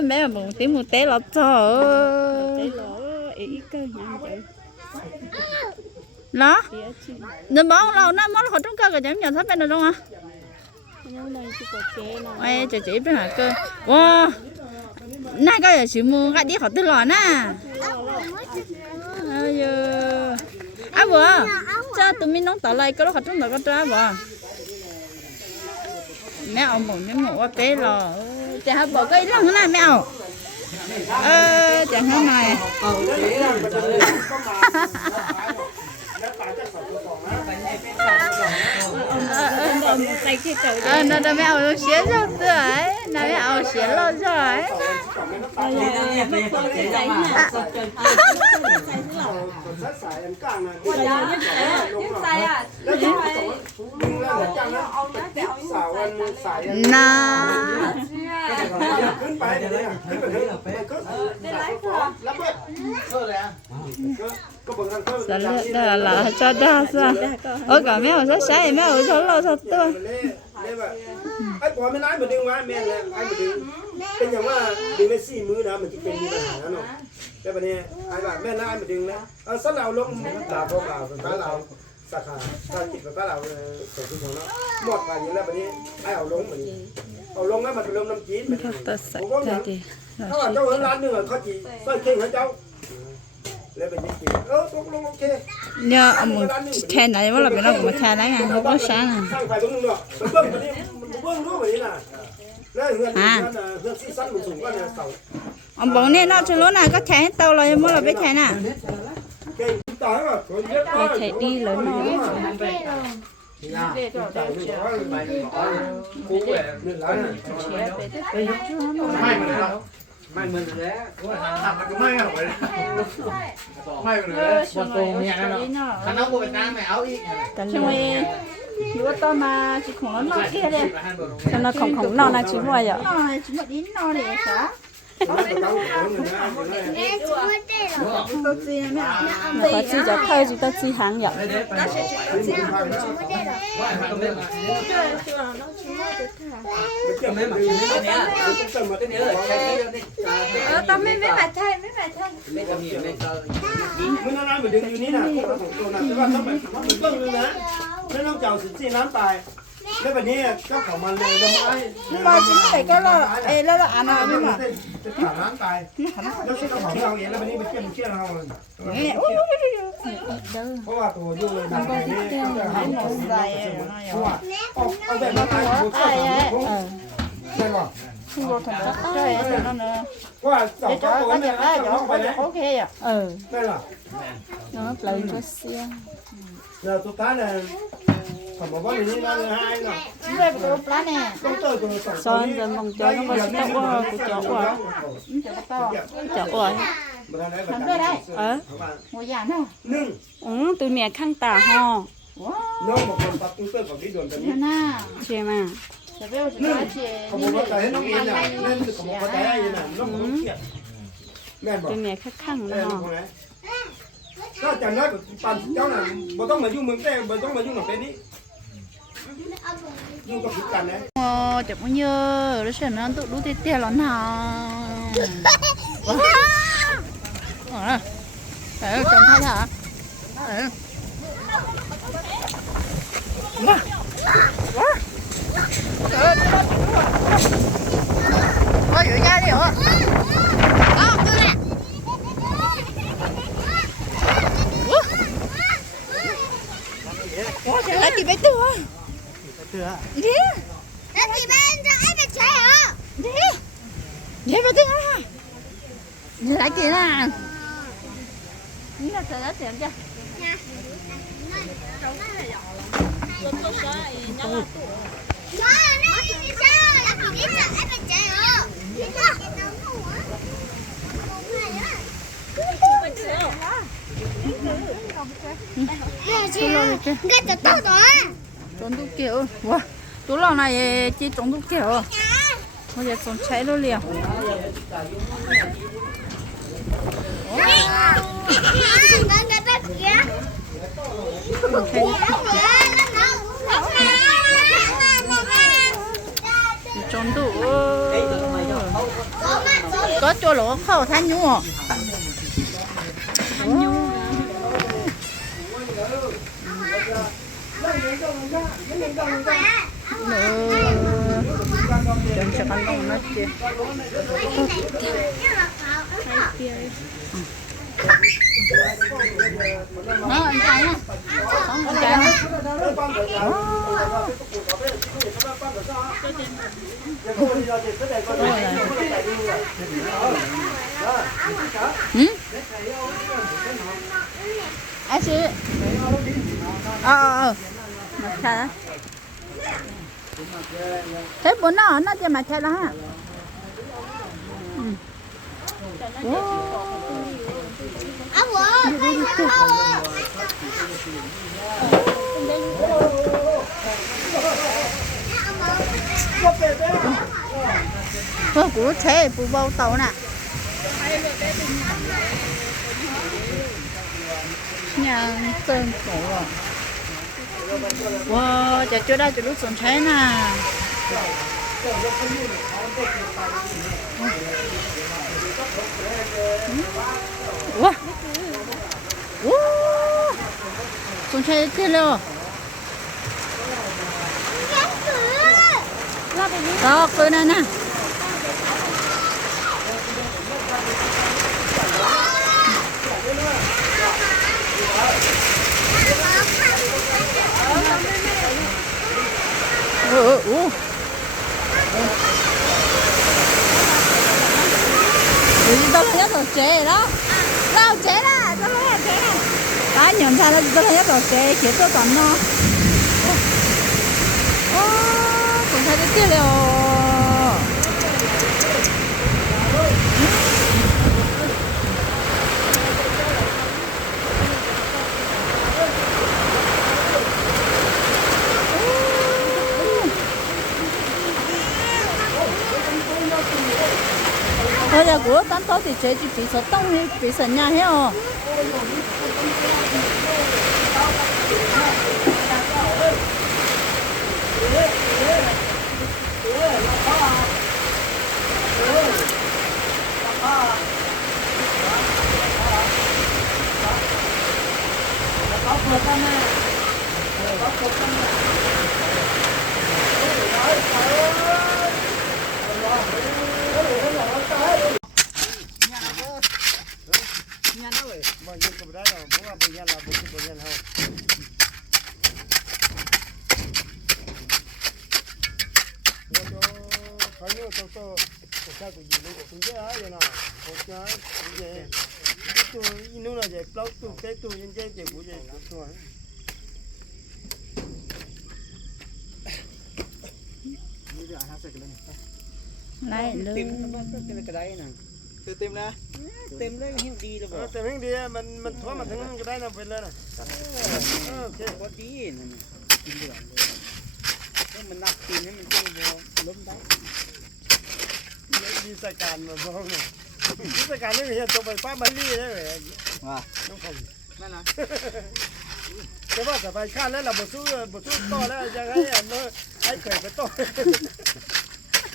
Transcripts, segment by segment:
ơ mẹ một tí một té lọt cho cơ nó? Thì ở chị. Nên bón lâu nó món khỏi trúng cơ cái chấm nhà thấp bên à chỉ có chế nào ê chị chị bên hả cơ. Wow nãy cái giờ chỉ mua cái đi khỏi tư lò nè. Ơi giờ à vừa cha tụi mình nóng tỏ lại cái đó khỏi trúng được cái trái vừa mẹ ông bụng những ngủ té lò chả bỏ cái lăng mẹ ông ơ chẳng hả mày Tay cái cậu ờ nó nó mẹ ông xé cho tôi ấy nó mẹ ông xé lo cho ấy nà ขึ้นไปเดี๋ยวนี้ขึ้นไปเลยมันก็ได้ไลฟ์ค่ะแล้วก็เออเลยอ่ะก็บอกกันก็ sợ lệ đó là cho đa sao ở cả mẹ ông rất sáng mẹ ông rất lo sao tôi เล่เล่แบบไอ้ปอไม่ร้ายเหมือนดึงไว้แม่เลยไอ้เหมือนดึงเป็นอย่างว่าดึงได้สี่มือนะมันจะเป็นมีปัญหาเนาะ แล้ววันนี้ไอ้แบบแม่น้าเหมือนดึงนะเออสักเราลงดาวพวกเราบ้านเราสาขาทางจิตบ้านเราส่วนที่ของเราหมดไปอย่างแล้ววันนี้ไอ้เอาลงเหมือนเอาลงแล้วมันเป็นลงน้ำจีน tôi sợ ra đi ถ้าว่าเจ้าเห็นร้านหนึ่งเขาจีใส่เข่งให้เจ้าแล้วเป็นยังไงเออตกลงโอเค nhớ ông một thèn này mới là bên nó cũng thèn đấy à không có sáng à สร้างไฟตรงนึงเนาะมันเบิ้งตัวนี้มันเบิ้งรู้แบบนี้น่ะแล้วเฮือนเฮือนที่สั้นมันสูงกว่าเนี่ย เสา ông bố này nó cho lúa này có thèn tàu rồi mới là biết thèn à เก่งตายว่ะคนเยอะมาก thèn đi lớn nó กูแหวนนี่ร้านน่ะ ไม่เหมือ นเราไม่เหมือนแล้วทำมันก็ไม่เหรอไ ตัดสีจะเข้าจุอไม่าช่ไนน่เหมือนที่นี่นะต้องไม่ต้องเจ้าสินสีน้ำตาย แล้วแบบนี้เจ้าของมันเลยลงไม้ nhưng mà chỉ phải cái là ê nó là ăn nào nhưng mà จะขาดน้ำตายแล้วที่เจ้าของเราเองแล้ววันนี้ไปเชี่ยมเชี่ยเราเลย nè ui ui ui เพราะว่าตัวอยู่เลยนะนี่จะให้หมดใจเพราะว่าเอาเอาแบบนั้นตายผมชอบ ai ấy ใช่ป่ะ không có thằng đó trời ơi nó nữa เพราะว่าสอง để ตัว cho ตัว có เนี่ย việc ra จะล cho งไป có แล้ việc ว ok à Ừ ได้หรอ Nó lấy cho xiên เราตัวท้ายเนี่ย ผมบอกว่าอย่างนี้นะเลยให้เนาะ chúng ta có lá nè ต้เอตัวสอง Son rồi mong cho nó có sẽ tao qua của chó qua cho nó to Chó qua ทำด้ยได้ Ờ ngồi già nào หนึ่ง Ừ từ mẹ khăn tà ho น้องบอกคนปรับตัวเตอร์ของที่โดนตอนนี้ nè Chê mà จะไปเอาจะไปเจเขาบอกว่าใจให้น้องเอ็นน่ะนั่นคือเขาบอกว่าใจให้ยังน่ะน้องบอกเครียดแม่บอก Từ mẹ khăn khăn แม่ nó บอก ho ไงถ้าจำได้ปั่นเจ้าน่ะบ่ต้องมายุ่งเมืองแต่บ่ต้องมายุ่งกับเป็น 어, 잠깐만요. 러시아는 또 루데 떼려나. 와! 어. 에, 좀 타자. 에. 와! 와! 어, 여기 아니에요. 아, 그래. 와, 잘났지, 뱉어. Đó, tôi nè. Ủa, trời ơi, chị bé tưa. Đi. Đi. Đi vào tiếng ha. Đi lại chị nè. Đi là trời đất tiền chưa? Cái tao tao đó trồng đủ kiểu. Wow. Tú lò này chỉ trồng đủ kiểu. Bây giờ trồng cháy luôn liền. trồng đủ, Có chỗ lỗ khẩu than nhu đừng sẽ ăn đông nát chứ Nó ăn chay á Không ăn chay á Chứ? Cha đó Thế bữa nó nó cho mặt cha đó hả? Ừ. Thôi của thế phụ bao tàu nè nhà sơn cổ à wow chả chỗ đây chỗ lúc sống thế nè wow wow sống thế thế luôn đó cười nè nè ừ ừ ừ ừ tao thấy tao chế đó tao chế đó tao thấy chế đó đó nhận ra nó tao thấy tao chế chế tao tận nó ô cũng thấy cái kia rồi တဲ့ကိုတန်းတော့တိချဲကြည့်ပြီးဆိုတော့တောင်းနေပြီးစညာဟဲ့哦 chắc cái gì nó cũng tính chứ ấy rồi nè cũng chứ ấy cũng vậy cái tôi nu là vậy lâu tôi cái tôi nhân cái gì cũng vậy tôi. Lại luôn cái đấy nè. Từ tìm ra. Tìm ra hình đi rồi bỏ tìm hình đi mình mình thoa mà thằng cái đấy là về lên à ok. Có tí nè. Mình nạp tìm ให้ mình chơi vô lốm đó นล้มได้ดีสการมาบอกนะดีสการนี่เห็นตัวไปป้ามันลี่ได้ไหมว่าน้องผมนั่นนะแต่ว่าสบายข้าแล้วเราบ่สู้บ่สู้ต่อแล้วยังไงอันนู้นไอ้เคยไปต่อ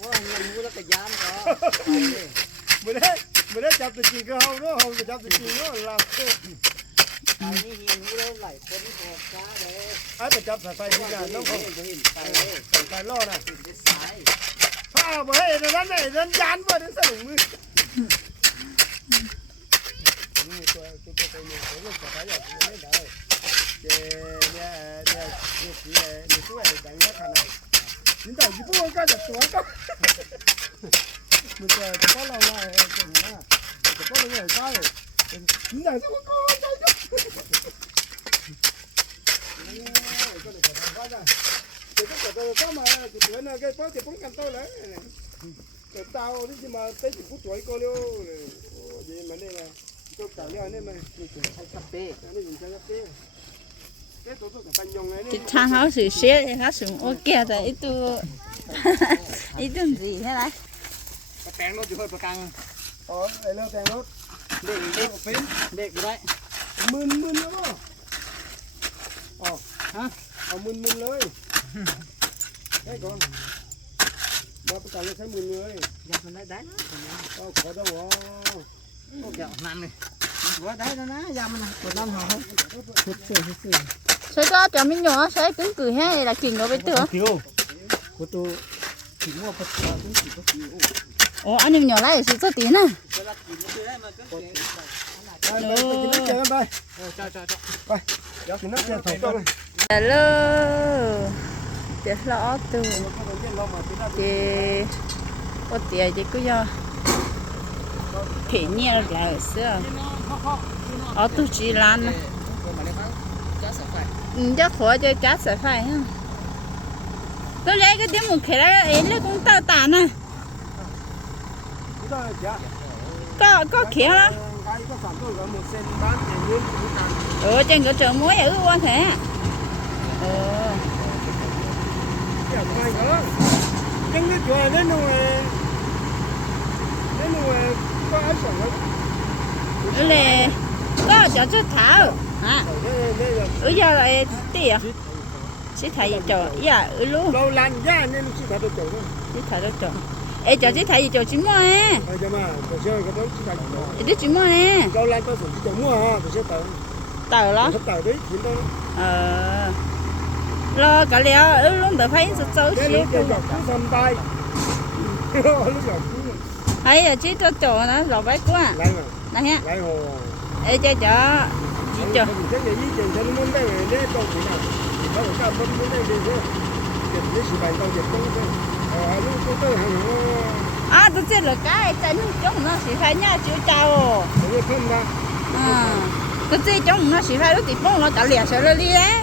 ว่าเงินรู้แล้วก็ย้านก็บ่ได้บ่ได้จับตัวจริงก็เฮาเนาะเฮาจะจับตัวจริงเนาะลาโคไอ้นี่เฮียรู้แล้วหลายคนพอจ้าเลยไอ้ไปจับสายไฟนี่นะน้องผมเห็นไปเลยสายไฟล่อน่ะเห็นได้สาย ข้าบ่ให้นั่นนั่นไหนนั่นยันบ่ได้สนุกมือนี่ตัวตัวตัวนี้ตัวนี้ก็ได้ยังไม่ได้เจ๊เนี่ยเนี่ยเนี่ยเนี่ยเนี่ยตัวไอ้ดังเนี่ยขนาดนี่แต่ยี่ปุ่นก็จะตัวก็มันจะจะก็เราว่าเออเนี่ยจะก็เราว่าได้นี่แต่ตัวก็จะ cái cái cái cái mà cái tuổi này cái bao thì cũng cần tôi lấy cái tao đi mà tới chỉ phút tuổi cô liêu gì mà đây là tôi cả liêu này mà ใช้สเปรย์ cái này mình cho cái cái tôi tôi phải nhung này thì cha háo sự xe thì nó sủng ok rồi ít tu ít tu gì thế này กระแปงรถอยู่ห้วยประกัง ờ đây là tiền nốt เด็กเด็กเด็กอยู่ได้ มึ đấy con. Ba cái cà lên sáu mươi người. Dạ mình lấy đáy nó có đâu có có kẹo nằm này. Có đáy đó nó ra mình còn đang hò hết sửa hết sửa sẽ cho cho mình nhỏ sẽ cứng cử hay là chỉnh nó với tựa của tôi chỉ mua phật là cũng chỉ có kiểu ồ anh em nhỏ lại sẽ có tí nè. Ờ, Hello để lo từ chị ô tiền chị cứ cho phê nhẹ là ở xưa. Ở tu chỉ lan nè chắc khó cho cá sẽ phải ha. Tôi lấy cái tiếng một khẽ ra ấy lấy cũng tao tàn nè có có khẽ đó. Cái trên sản trường có ở quan thế tiền cái chợ muối ở quan thế ờ Cái này có. Nhưng cái chùa đến nụ đến nụ có ai sống không? ở đây có cho cho thảo. Hả? Ở giờ lại à? Chỉ thấy ở luôn lâu lan ra nên chỉ thấy được chỗ chỉ thấy được ê cho chỉ thấy cho chính mua Bây giờ mà, tôi chơi cái đó chỉ thấy chỗ. mua nè Lâu lan tôi chỉ chỗ mua ha, tôi sẽ tàu đó tới đấy, ờ lo cả liao ở luôn tự phải sự xấu xí cũng hay là chỉ cho chỗ nó lò váy quá này ha ê cho cho chỉ cho phải. Ờ, à tôi chết là cái nó chống nó chỉ phải nha chịu chào. À tôi chết chống nó chỉ phải lúc thì bông nó cả liệt sợ nó đi đấy